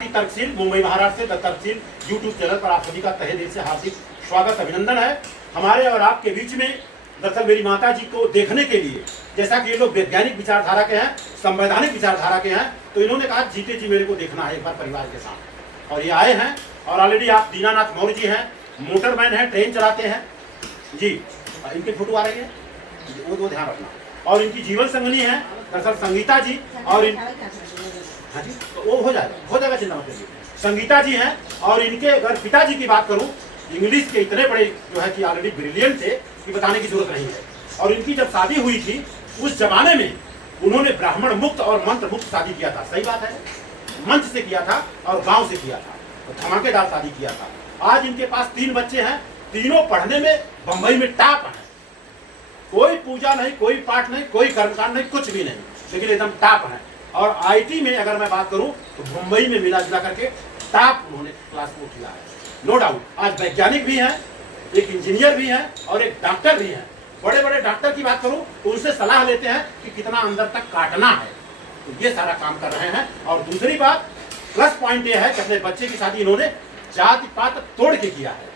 तर्कशील मुंबई महाराष्ट्र से the तर्कशील YouTube channel पर आप सभी का तहे दिल से हार्दिक स्वागत अभिनंदन है। हमारे और आपके बीच में दरअसल मेरी माता जी को देखने के लिए, जैसा कि ये लोग वैज्ञानिक विचारधारा के हैं, संवैधानिक विचारधारा के हैं, तो इन्होंने कहा जीते जी मेरे को देखना है एक बार परिवार के साथ। और ये आए हैं और ऑलरेडी आप दीनानाथ मौर्य जी हैं, मोटरमैन हैं, ट्रेन चलाते हैं जी। इनकी फोटो आ रही है, वो ध्यान रखना। और इनकी जीवन संगनी है दरअसल संगीता जी, और हाँ जी तो वो हो जाएगा चिंता मत करिए। संगीता जी हैं और इनके अगर पिताजी की बात करूं, इंग्लिश के इतने बड़े जो है कि ऑलरेडी ब्रिलियंट थे कि बताने की जरूरत नहीं है। और इनकी जब शादी हुई थी उस जमाने में उन्होंने ब्राह्मण मुक्त और मंत्र मुक्त शादी किया था। सही बात है, मंच से किया था और गांव से किया था, तो धमाकेदार शादी किया था। आज इनके पास 3 बच्चे हैं, तीनों पढ़ने में बम्बई में टॉप हैं। कोई पूजा नहीं, कोई पाठ नहीं, कोई कर्मकांड नहीं, कुछ भी नहीं, लेकिन एकदम टॉप है। और आईटी में अगर मैं बात करूं तो मुंबई में मिला जुला करके टॉप उन्होंने क्लास को किया है, नो डाउट। आज वैज्ञानिक भी हैं, एक इंजीनियर भी हैं और एक डॉक्टर भी हैं। बड़े बड़े डॉक्टर की बात करूं तो उनसे सलाह लेते हैं कि कितना अंदर तक काटना है, तो ये सारा काम कर रहे हैं। और दूसरी बात प्लस पॉइंट ये है कि अपने बच्चे की शादी इन्होंने जाति पात तोड़ के किया है,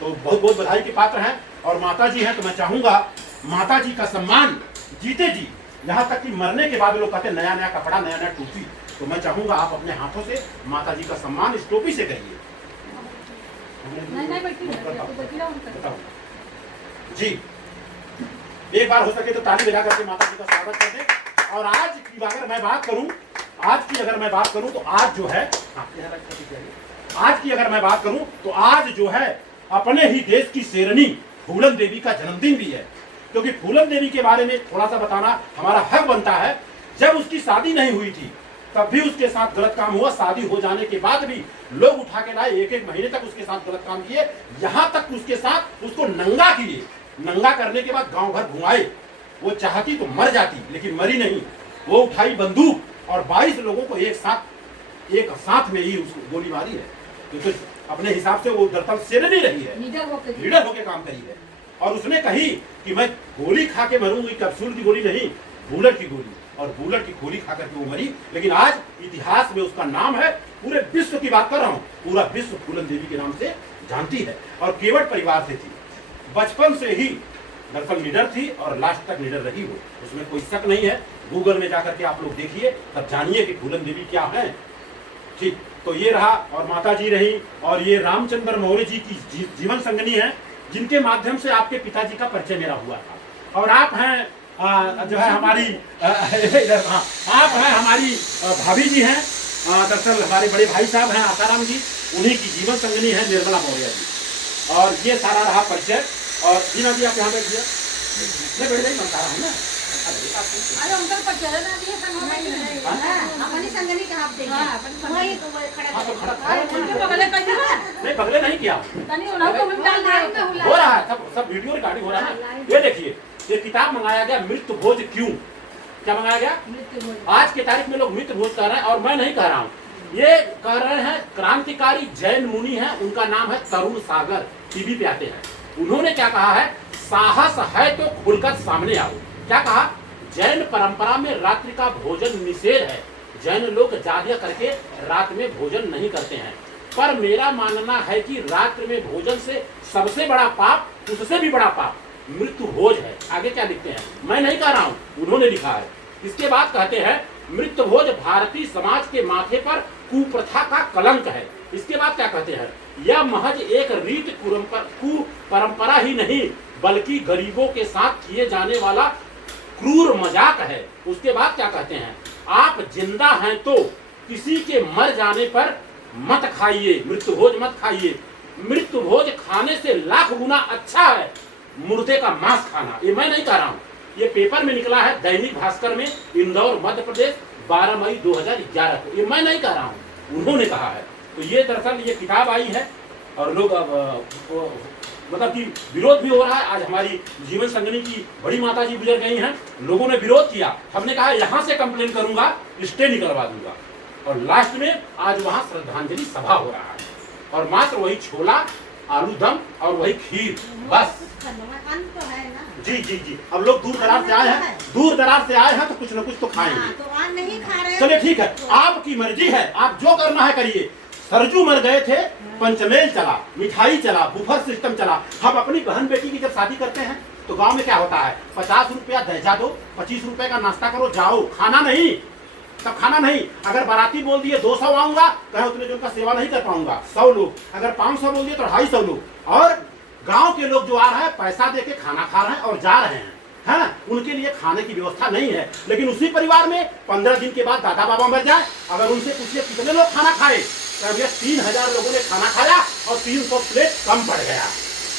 तो बहुत बहुत बधाई के पात्र हैं। और माता जी हैं तो मैं चाहूंगा माता जी का सम्मान जीते जी, यहाँ तक कि मरने के बाद लोग कहते हैं नया नया कपड़ा, नया नया टोपी, तो मैं चाहूंगा आप अपने हाथों से माता जी का सम्मान इस टोपी से करिए। जी एक बार हो सके तो ताली बजा करके माता जी का स्वागत कर दें। और आज की अगर मैं बात करूं तो आज जो है आज की अगर मैं बात करूं तो आज जो है अपने ही देश की शेरनी फूलन देवी का जन्मदिन भी है, क्योंकि फूलन देवी के बारे में थोड़ा सा बताना हमारा हक बनता है। जब उसकी शादी नहीं हुई थी तब भी उसके साथ गलत काम हुआ, शादी हो जाने के बाद भी लोग उठा के लाए, 1-1 महीने तक उसके साथ गलत काम किए, यहाँ तक उसके साथ उसको नंगा किए। नंगा करने के बाद गांव भर घुमाए। वो चाहती तो मर जाती लेकिन मरी नहीं, वो उठाई बंदूक और 22 लोगों को एक साथ में ही उसको गोली मारी है। तो अपने हिसाब से वो दरअसल शेरनी रही है, लीडर होकर काम करी है। और उसने कही कि मैं गोली खा के मरूंगी, कैप्सूल की गोली नहीं, बुलेट की गोली, और बुलेट की गोली खा करके वो मरी। लेकिन आज इतिहास में उसका नाम है, पूरे विश्व की बात कर रहा हूँ, पूरा विश्व फूलन देवी के नाम से जानती है। और केवट परिवार से थी, बचपन से ही दरअसल लीडर थी और लास्ट तक लीडर रही हो, उसमें कोई शक नहीं है। गूगल में जाकर के आप लोग देखिए, तब जानिए कि फूलन देवी क्या है। ठीक, तो ये रहा। और माता जी रही, और ये रामचंद्र मौर्य जी की जीवन संगनी है, जिनके माध्यम से आपके पिताजी का परिचय मेरा हुआ था। और आप हैं जो है हमारी आप हैं हमारी भाभी जी हैं, दरअसल हमारे बड़े भाई साहब हैं आसाराम जी, उन्हीं की जीवन संगनी है निर्मला मौर्य जी। और ये सारा रहा परिचय। और दीना जी आप यहाँ बैठ गया, मैं बैठ गई, बता रहा हूँ ना। नहीं पगले नहीं किया, हो रहा है सब वीडियो रिकॉर्डिंग हो रहा है। ये देखिए, ये किताब मंगाया गया मृत्यु भोज क्यों, क्या मंगाया गया? आज के तारीख में लोग मृत्यु भोज कह रहे हैं, और मैं नहीं कह रहा हूँ, ये कह रहे हैं क्रांतिकारी जैन मुनि हैं, उनका नाम है तरुण सागर, टीवी पे आते हैं। उन्होंने क्या कहा है, साहस है तो खुलकर सामने आओ। क्या कहा? जैन परंपरा में रात्रि का भोजन निषेध है, जैन लोग जागिया करके रात में भोजन नहीं करते हैं। पर मेरा मानना है कि रात्रि में भोजन से सबसे बड़ा पाप, उससे भी बड़ा पाप मृत्यु भोज है। आगे क्या लिखते हैं, मैं नहीं कह रहा हूँ, उन्होंने लिखा है। इसके बाद कहते हैं मृत्यु भोज भारतीय समाज के माथे पर कुप्रथा का कलंक है। इसके बाद क्या कहते हैं, यह महज एक रीत कुपरंपरा ही नहीं बल्कि गरीबों के साथ किए जाने वाला क्रूर मजाक है। उसके बाद क्या कहते हैं, आप जिंदा हैं तो किसी के मर जाने पर मत खाइए, मृत्यु भोज मत खाइए। मृत्यु भोज खाने से लाख गुना अच्छा है मुर्दे का मांस खाना। ये मैं नहीं कह रहा हूँ, ये पेपर में निकला है दैनिक भास्कर में, इंदौर मध्य प्रदेश, 12 मई 2011 को। ये मैं नहीं कह रहा हूँ, उन्होंने कहा है। तो ये दरअसल ये किताब आई है और लोग मतलब कि विरोध भी हो रहा है। आज हमारी जीवन संगनी की बड़ी माता जी गुजर गई हैं, लोगों ने विरोध किया, हमने कहा यहाँ से कंप्लेन करूंगा, स्टे निकलवा दूंगा। और लास्ट में आज वहाँ श्रद्धांजलि सभा हो रहा है, और मात्र वही छोला आलू दम और वही खीर, बस। तो है ना। जी जी जी। अब लोग दूर दराज से आए हैं, दूर दराज से आए हैं तो कुछ न कुछ तो खाएंगे। तो आज नहीं खा रहे। चलिए ठीक है, आपकी मर्जी है, आप जो करना है करिए। सरजू मर गए थे, पंचमेल चला, मिठाई चला, बुफर सिस्टम चला। हम अपनी बहन बेटी की जब शादी करते हैं तो गांव में क्या होता है, 50 रुपया दहेजा दो, 25 रुपए का नाश्ता करो, जाओ, खाना नहीं, तब खाना नहीं। अगर बाराती बोल दिए 200 आऊंगा, कहे उतने दिन का सेवा नहीं कर पाऊंगा, 100 लोग। अगर 500 बोल दिए तो 250 लोग। और गांव के लोग जो आ रहे हैं पैसा दे के खाना खा रहे हैं और जा रहे हैं, है ना, उनके लिए खाने की व्यवस्था नहीं है। लेकिन उसी परिवार में 15 दिन के बाद दादा बाबा मर जाए, अगर उनसे पूछिए कितने लोग खाना खाए, तो 3000 लोगों ने खाना खाया और 300 प्लेट कम पड़ गया।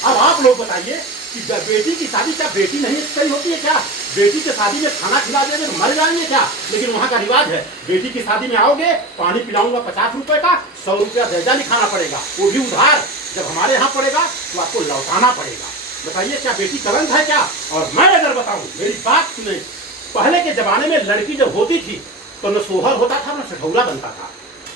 अब आप लोग बताइए कि बेटी की शादी क्या बेटी नहीं सही होती है क्या? बेटी की शादी में खाना खिला देंगे तो मर जाएंगे क्या? लेकिन वहाँ का रिवाज है, बेटी की शादी में आओगे पानी पिलाऊंगा 50 रुपए का, 100 रुपया दहेजा निकालना पड़ेगा, वो भी उधार। जब हमारे यहाँ पड़ेगा तो आपको लौटाना पड़ेगा। बताइए क्या बेटी कलंक है क्या? और मैं अगर बताऊं, मेरी बात सुने, पहले के जमाने में लड़की जब होती थी तो न सोहर होता था न सठौरा बनता था।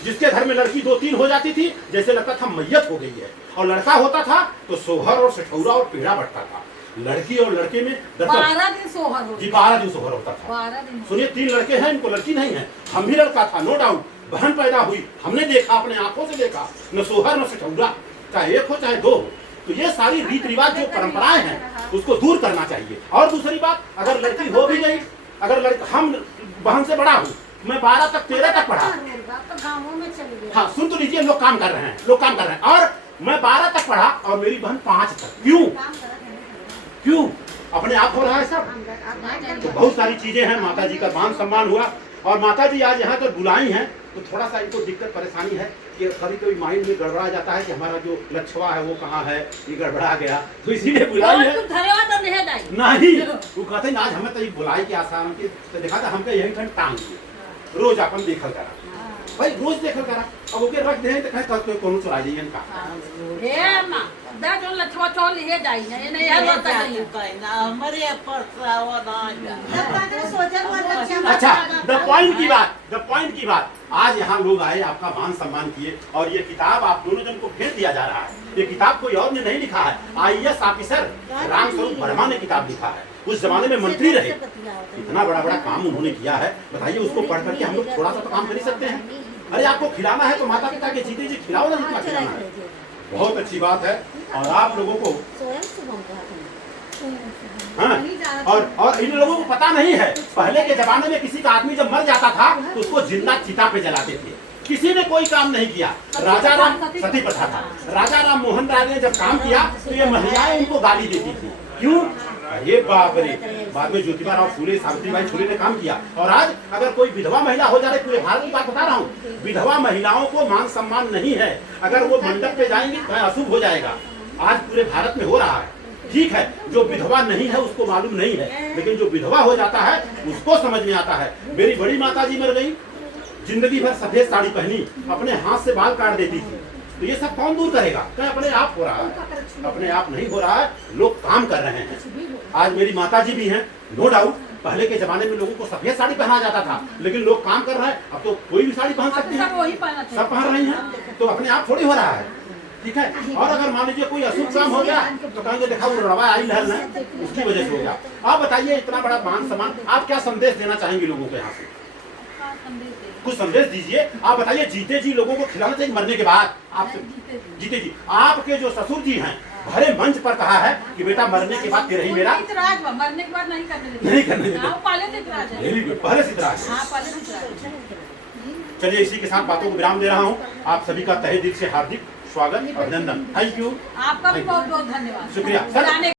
जिसके घर में लड़की 2-3 हो जाती थी जैसे लगता था मैयत हो गई है, और लड़का होता था तो सोहर और सठौरा और पीढ़ा बढ़ता था। लड़की और लड़के में 12 दिन सोहर होता। जी 12 दिन सोहर होता था। 12 दिन। सुनिए 3 लड़के हैं, इनको लड़की नहीं है। हम भी लड़का था, नो डाउट। बहन पैदा हुई, हमने देखा, अपने आंखों से देखा, न सोहर न सठौरा, चाहे एक हो चाहे दो हो। तो ये सारी रीत रिवाज जो परंपराएं हैं उसको दूर करना चाहिए। और दूसरी बात, अगर लड़की हो भी गई, अगर लड़की, हम बहन से बड़ा हूँ, मैं 12 तक 13 तक पढ़ा। तो गाँवों में चले गए। हाँ सुन तो लीजिए, लोग काम कर रहे हैं, लोग काम कर रहे हैं। और मैं 12 तक पढ़ा और मेरी बहन 5 तक। क्यों? क्यों? अपने आप हो रहा है सब। तो बहुत सारी चीजें हैं। माता जी का मान सम्मान हुआ, और माता जी आज यहाँ तक बुलाई हैं तो थोड़ा सा इनको दिक्कत परेशानी है कि कभी कभी माइंड में गड़बड़ा जाता है कि हमारा जो लक्ष्वा है वो कहाँ है, ये गड़बड़ा गया, तो इसीलिए बुलाई है। नहीं, वो कहते आज हमें तो बुलाई के आसान की तो देखा था, हमको यही ठंड टांग दिए, रोज अपन देखल करा भाई, रोज देखल करा। अब ओके रख दे तो कहे तो कोनो चला जाइए इनका। हे मां दा जो लछवा चोल लिए जाई ना, ये नहीं है होता नहीं कहना हमरे परसावा ना। अच्छा, द पॉइंट की बात, आज यहाँ लोग आए, आपका मान सम्मान किए, और ये किताब आप दोनों जन को भेज दिया जा रहा है। ये किताब कोई और ने नहीं लिखा है, IAS ऑफिसर रामस्वरूप वर्मा ने किताब लिखा है। उस जमाने में मंत्री रहे, इतना बड़ा बड़ा काम उन्होंने किया है। बताइए उसको पढ़ करके हम लोग थोड़ा सा तो काम कर ही सकते हैं। अरे आपको खिलाना है तो माता पिता के जीते जी खिलाओ ना, जितना खिलाना है। बहुत अच्छी बात है। और आप लोगों को हाँ, और इन लोगों को पता नहीं है, पहले के जमाने में किसी का आदमी जब मर जाता था तो उसको जिंदा चिता पे जलाते थे। किसी ने कोई काम नहीं किया। राजा राम सती प्रथा था, राजा राम मोहन राय ने जब काम किया तो ये महिलाएं उनको गाली देती थी। क्यों? ये बाप रे, बाद में ज्योतिबा राव फूले, सावित्रीबाई फूले ने काम किया। और आज अगर कोई विधवा महिला हो जाए, पूरे भारत की बात बता रहा हूँ, विधवा महिलाओं को मान सम्मान नहीं है। अगर वो मंडप पे जाएंगी तो अशुभ हो जाएगा। आज पूरे भारत में हो रहा है। ठीक है, जो विधवा नहीं है उसको मालूम नहीं है, लेकिन जो विधवा हो जाता है उसको समझ में आता है। मेरी बड़ी माता जी मर गई, जिंदगी भर सफेद साड़ी पहनी, अपने हाथ से बाल काट देती थी। तो ये सब कौन दूर करेगा? क्या अपने आप हो रहा है? अपने आप नहीं हो रहा है, लोग काम कर रहे हैं। आज मेरी माता जी भी हैं, नो डाउट। पहले के जमाने में लोगों को सफेद साड़ी पहना जाता था, लेकिन लोग काम कर रहे हैं। अब तो कोई भी साड़ी पहन सकती है, सब पहन रही हैं। तो अपने आप थोड़ी हो रहा है। ठीक है। और अगर मान लीजिए कोई अशुभ काम हो गया तो कहेंगे देखा वो रवा आई लहर है, उसकी वजह से हो गया। आप बताइए, इतना बड़ा मान सम्मान, आप क्या संदेश देना चाहेंगे लोगों को? यहाँ से कुछ संदेश दीजिए। आप बताइए, जीते जी लोगों को खिलाना चाहिए मरने के बाद? आप जीते जी, आपके जो ससुर जी हैं भरे मंच पर कहा है कि बेटा मरने के बाद तेरा ही मेरा, मरने के बाद नहीं करने पहले से इतराज। चलिए इसी के साथ बातों को विराम दे रहा हूँ। आप सभी का तहे दिल से हार्दिक स्वागत, अभिनंदन, थैंक यू। आपका भी बहुत बहुत धन्यवाद, शुक्रिया सर।